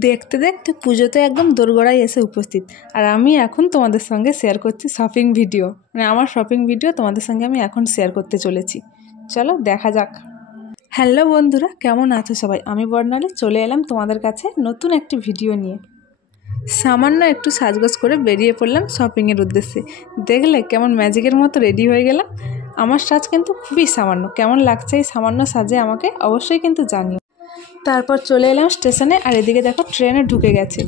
দেখতে দেখতে পুজোতে একদম দোরগোড়ায় এসে উপস্থিত। আর আমি এখন তোমাদের সঙ্গে শেয়ার করছি শপিং ভিডিও, মানে আমার শপিং ভিডিও তোমাদের সঙ্গে আমি এখন শেয়ার করতে চলেছি। চলো দেখা যাক। হ্যালো বন্ধুরা, কেমন আছো সবাই? আমি বর্ণালী চলে এলাম তোমাদের কাছে নতুন একটি ভিডিও নিয়ে। সামান্য একটু সাজগোজ করে বেরিয়ে পড়লাম শপিংয়ের উদ্দেশ্যে। দেখলে কেমন ম্যাজিকের মতো রেডি হয়ে গেলাম। আমার সাজ কিন্তু খুবই সামান্য। কেমন লাগছে এই সামান্য সাজে আমাকে অবশ্যই কিন্তু জানিও। তারপর চলে এলাম স্টেশনে, আর এদিকে দেখো ট্রেনে ঢুকে গেছে।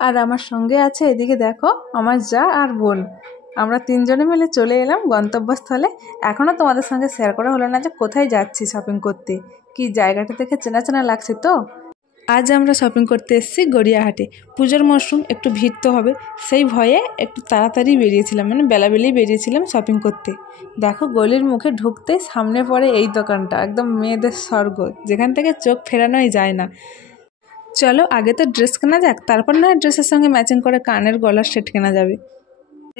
আর আমার সঙ্গে আছে এদিকে দেখো আমার যা আর বোন। আমরা তিনজনে মিলে চলে এলাম গন্তব্যস্থলে। এখনও তোমাদের সঙ্গে শেয়ার করা হলো না যে কোথায় যাচ্ছি শপিং করতে। কি জায়গাটা দেখে চেনা চেনা লাগছে তো। আজ আমরা শপিং করতে এসেছি গড়িয়াহাটে। পুজোর মরশুম, একটু ভিড় তো হবে, সেই ভয়ে একটু তাড়াতাড়ি বেরিয়েছিলাম, মানে বেলাবেলি বেরিয়েছিলাম শপিং করতে। দেখো গলির মুখে ঢুকতেই সামনে পড়ে এই দোকানটা, একদম মেয়েদের স্বর্গ, যেখান থেকে চোখ ফেরানোই যায় না। চলো আগে তো ড্রেস কেনা যাক, তারপর না ড্রেসের সঙ্গে ম্যাচিং করে কানের গলার সেট কেনা যাবে।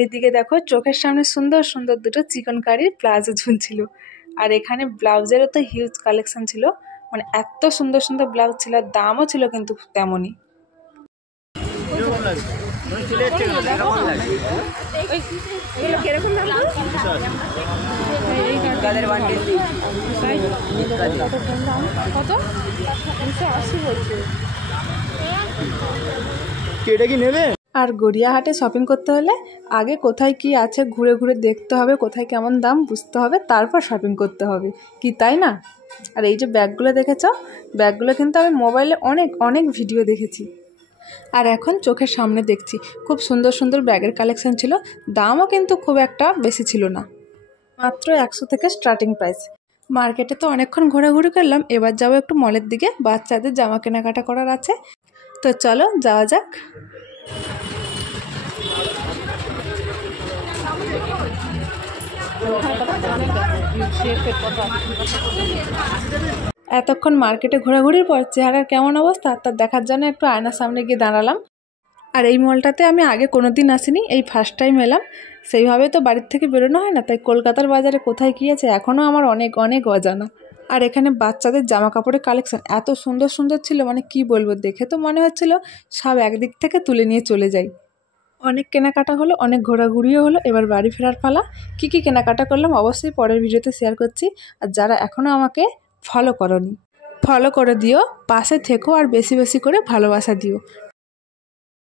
এদিকে দেখো চোখের সামনে সুন্দর সুন্দর দুটো চিকনকারি প্লাজো ঝুলছিল। আর এখানে ব্লাউজেরও তো হিউজ কালেকশন ছিল, মানে এত সুন্দর সুন্দর ব্লাউজ ছিল, দামও ছিল কিন্তু তেমনই। আর গড়িয়াহাটে শপিং করতে হলে আগে কোথায় কি আছে ঘুরে ঘুরে দেখতে হবে, কোথায় কেমন দাম বুঝতে হবে, তারপর শপিং করতে হবে, কি তাই না? আর এই যে ব্যাগগুলো দেখেছ, ব্যাগগুলো কিন্তু আমি মোবাইলে অনেক অনেক ভিডিও দেখেছি, আর এখন চোখের সামনে দেখছি। খুব সুন্দর সুন্দর ব্যাগের কালেকশন ছিল, দামও কিন্তু খুব একটা বেশি ছিল না, মাত্র 100 থেকে স্টার্টিং প্রাইস। মার্কেটে তো অনেকক্ষণ ঘোরাঘুরি করলাম, এবার যাবো একটু মলের দিকে, বাচ্চাদের জামা কেনাকাটা করার আছে। তো চলো যাওয়া যাক। এতক্ষণ মার্কেটে ঘোরাঘুরির পর চেহারার কেমন অবস্থা তা দেখার জন্য একটু আয়নার সামনে গিয়ে দাঁড়ালাম। আর এই মলটাতে আমি আগে কোনো দিন আসিনি, এই ফার্স্ট টাইম এলাম। সেইভাবে তো বাড়ির থেকে বেরোনো হয় না, তাই কলকাতার বাজারে কোথায় কী আছে এখনও আমার অনেক অনেক অজানা। আর এখানে বাচ্চাদের জামা কাপড়ের কালেকশন এত সুন্দর সুন্দর ছিল, মানে কি বলবো, দেখে তো মনে হচ্ছিল সব একদিক থেকে তুলে নিয়ে চলে যাই। অনেক কেনাকাটা হলো, অনেক ঘোরাঘুরিও হলো, এবার বাড়ি ফেরার পালা। কী কী কেনাকাটা করলাম অবশ্যই পরের ভিডিওতে শেয়ার করছি। আর যারা এখনও আমাকে ফলো করোনি, ফলো করে দিও, পাশে থেকো, আর বেশি বেশি করে ভালোবাসা দিও।